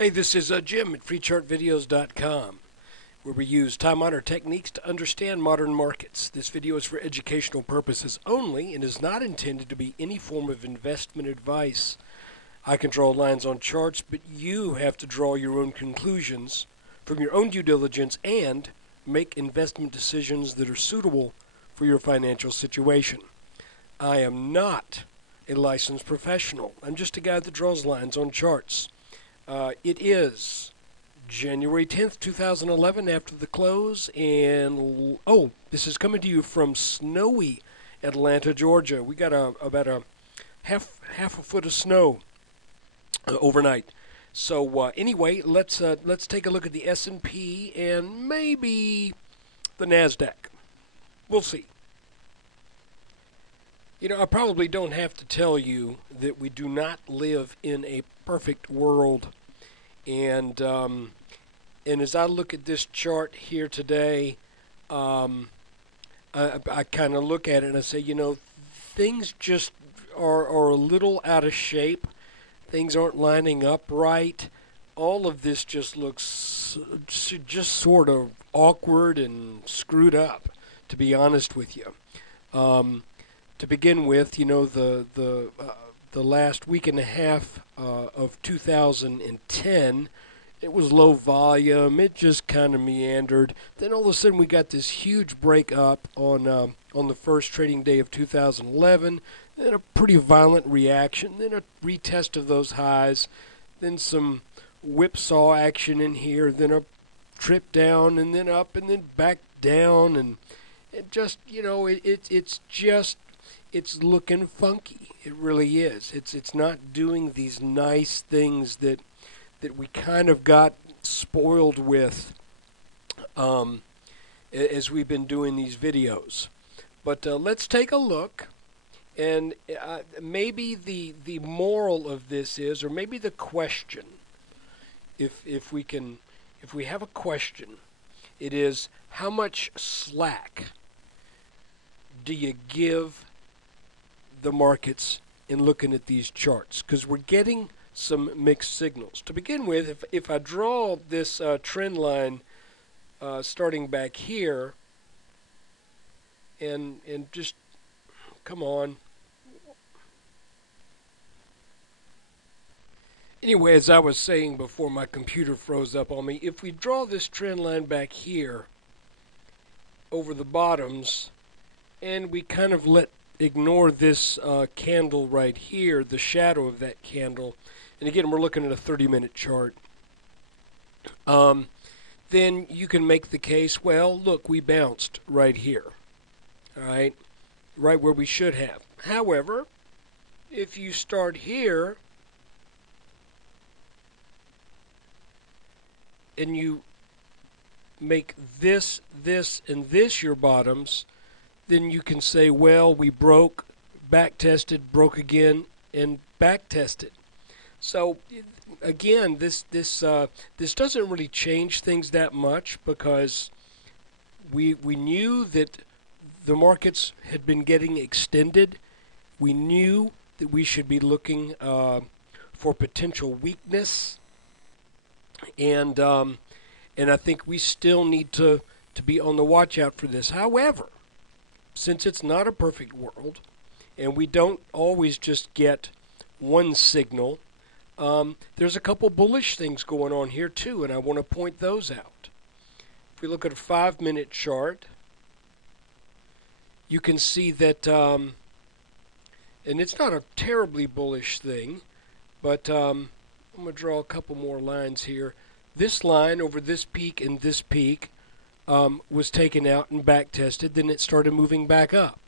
Hey, this is Jim at freechartvideos.com, where we use time-honored techniques to understand modern markets. This video is for educational purposes only and is not intended to be any form of investment advice. I can draw lines on charts, but you have to draw your own conclusions from your own due diligence and make investment decisions that are suitable for your financial situation. I am not a licensed professional. I'm just a guy that draws lines on charts. It is January 10th, 2011 after the close, and this is coming to you from snowy Atlanta, Georgia. We got about a half a foot of snow overnight. So anyway, let's take a look at the S&P and maybe the Nasdaq. We'll see. You know, I probably don't have to tell you that we do not live in a perfect world. And as I look at this chart here today, I kind of look at it and I say, you know, things just are a little out of shape. Things aren't lining up right. All of this just looks just sort of awkward and screwed up, to be honest with you. To begin with, you know, the last week and a half of 2010, it was low volume. It just kind of meandered. Then all of a sudden, we got this huge break up on the first trading day of 2011. Then a pretty violent reaction. Then a retest of those highs. Then some whipsaw action in here. Then a trip down and then up and then back down. And it just, you know, it's looking funky. It really is. It's not doing these nice things that we kind of got spoiled with as we've been doing these videos. But let's take a look, and maybe the moral of this is, or maybe the question, if we have a question, it is, how much slack do you give the markets in looking at these charts? Because we're getting some mixed signals. To begin with, if I draw this trend line starting back here, and just, come on. Anyway, as I was saying before my computer froze up on me, if we draw this trend line back here over the bottoms, and we kind of ignore this candle right here, the shadow of that candle, and again, we're looking at a 30-minute chart, then you can make the case, well, look, we bounced right here, all right where we should have. However, if you start here and you make this, and this your bottoms, then you can say, well, we broke, back-tested, broke again, and back-tested. So, again, this doesn't really change things that much, because we knew that the markets had been getting extended. We knew that we should be looking for potential weakness, and I think we still need to be on the watch out for this. However, since it's not a perfect world, and we don't always just get one signal, there's a couple bullish things going on here too, and I want to point those out. If we look at a 5-minute chart, you can see that, and it's not a terribly bullish thing, but I'm going to draw a couple more lines here. This line over this peak and this peak was taken out and back tested, then it started moving back up.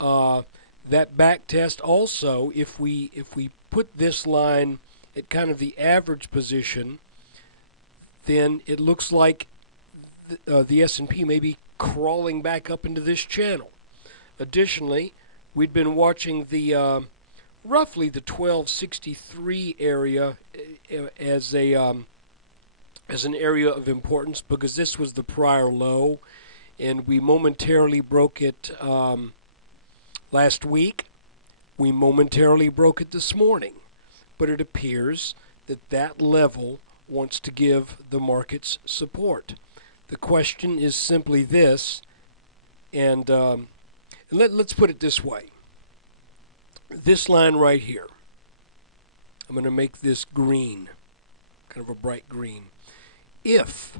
That back test also, if we put this line at kind of the average position, then it looks like the S&P may be crawling back up into this channel. Additionally, we'd been watching the roughly the 1263 area as an area of importance, because this was the prior low, and we momentarily broke it last week. We momentarily broke it this morning, but it appears that that level wants to give the markets support. The question is simply this, and let's put it this way. This line right here, I'm going to make this green, kind of a bright green. If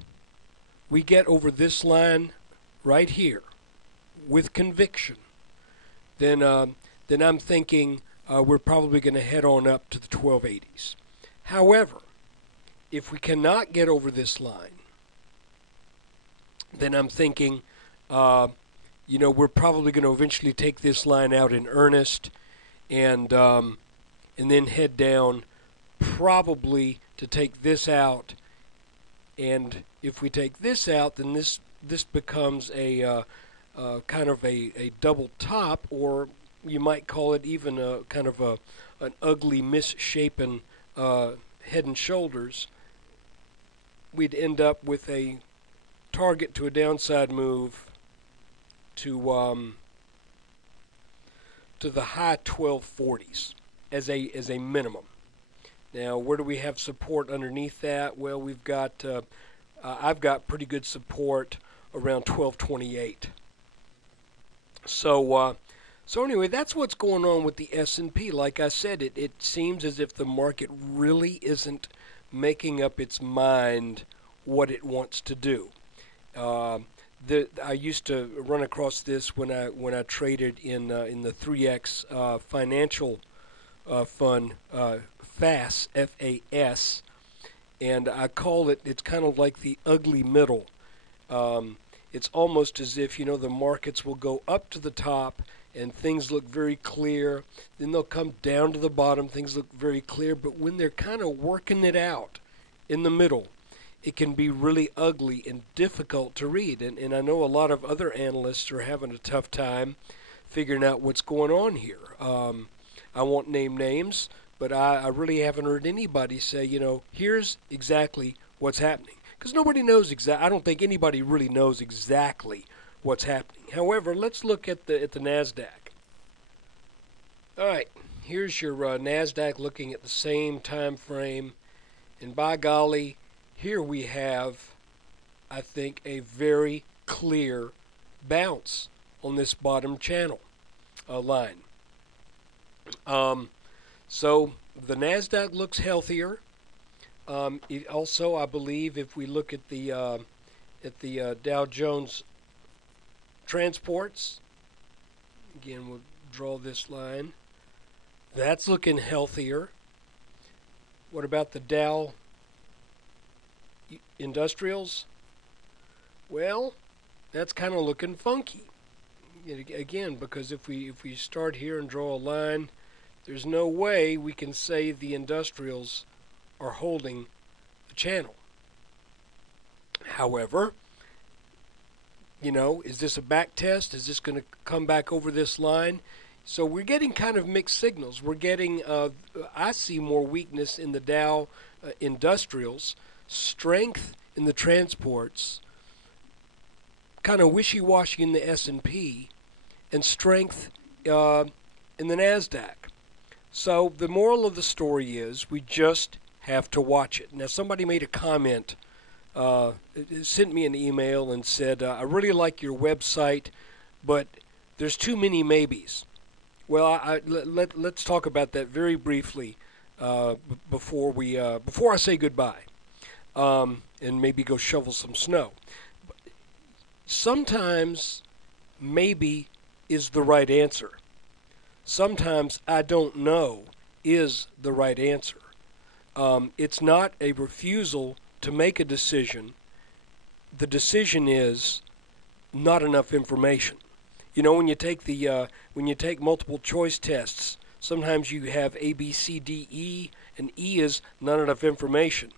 we get over this line right here with conviction, then I'm thinking we're probably going to head on up to the 1280s. However, if we cannot get over this line, then I'm thinking, we're probably going to eventually take this line out in earnest, and then head down, probably to take this out. And if we take this out, then this becomes a kind of a double top, or you might call it even a kind of an ugly misshapen head and shoulders. We'd end up with a target to a downside move to the high 1240s as a minimum. Now, where do we have support underneath that? Well, we've got I've got pretty good support around 1228. So anyway, that's what's going on with the S&P. Like I said, it seems as if the market really isn't making up its mind what it wants to do. I used to run across this when I traded in the 3X financial fund, FAS, F-A-S, and I call it. It's kind of like the ugly middle. It's almost as if the markets will go up to the top and things look very clear. Then they'll come down to the bottom. Things look very clear, but when they're kind of working it out in the middle, it can be really ugly and difficult to read. And I know a lot of other analysts are having a tough time figuring out what's going on here. I won't name names, but I really haven't heard anybody say, here's exactly what's happening. Because nobody knows exactly. I don't think anybody really knows exactly what's happening. However, let's look at the Nasdaq. All right, here's your Nasdaq looking at the same time frame, and by golly, here we have, I think, a very clear bounce on this bottom channel line. So the Nasdaq looks healthier. Also, I believe if we look at the Dow Jones transports, again we'll draw this line. That's looking healthier. What about the Dow Industrials? Well, that's kind of looking funky. Again, because if we start here and draw a line, there's no way we can say the industrials are holding the channel. However, is this a back test? Is this going to come back over this line? So we're getting kind of mixed signals. We're getting, I see more weakness in the Dow Industrials, strength in the transports, kind of wishy-washy in the S&P, and strength in the Nasdaq. So the moral of the story is we just have to watch it. Now, somebody made a comment, sent me an email and said, I really like your website, but there's too many maybes. Well, let's talk about that very briefly before I say goodbye, and maybe go shovel some snow. Sometimes maybe is the right answer. Sometimes I don't know is the right answer. It's not a refusal to make a decision. The decision is not enough information. When you take multiple choice tests, sometimes you have A, B, C, D, E, and E is not enough information.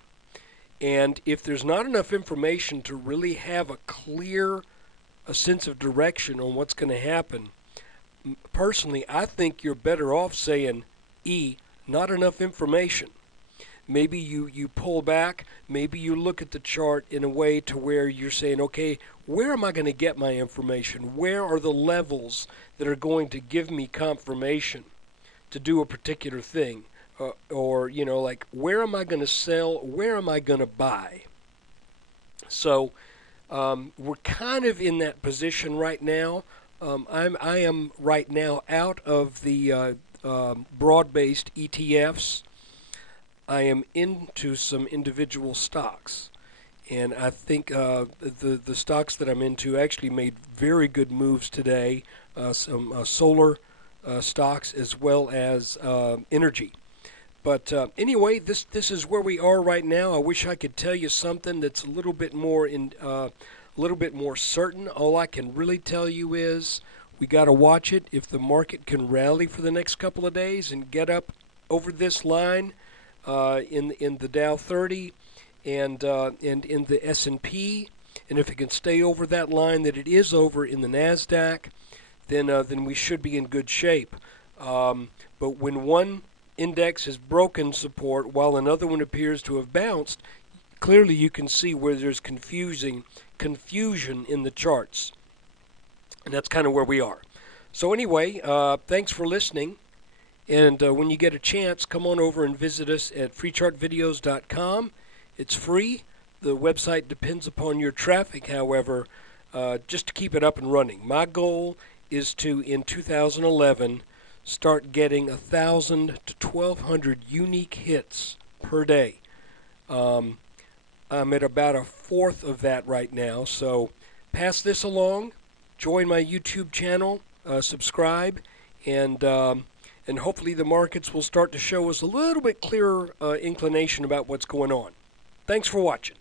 And if there's not enough information to really have a sense of direction on what's going to happen, personally, I think you're better off saying E, not enough information. Maybe you pull back, maybe you look at the chart in a way to where you're saying, okay, where am I going to get my information? Where are the levels that are going to give me confirmation to do a particular thing or like where am I going to sell? Where am I going to buy? So we're kind of in that position right now. I am right now out of the broad-based ETFs. I am into some individual stocks, and I think the stocks that I'm into actually made very good moves today. Some solar stocks as well as energy. But anyway, this is where we are right now. I wish I could tell you something that's a little bit more certain. All I can really tell you is we got to watch it. If the market can rally for the next couple of days and get up over this line in the Dow 30 and in the S&P, and if it can stay over that line that it is over in the Nasdaq, then we should be in good shape. But when one index has broken support while another one appears to have bounced, clearly you can see where there's confusion in the charts. And that's kind of where we are. So anyway, thanks for listening. And when you get a chance, come on over and visit us at freechartvideos.com. It's free. The website depends upon your traffic, however, just to keep it up and running. My goal is to, in 2011, start getting 1,000 to 1,200 unique hits per day. I'm at about a fourth of that right now, so pass this along, join my YouTube channel, subscribe, and hopefully the markets will start to show us a little bit clearer inclination about what's going on. Thanks for watching.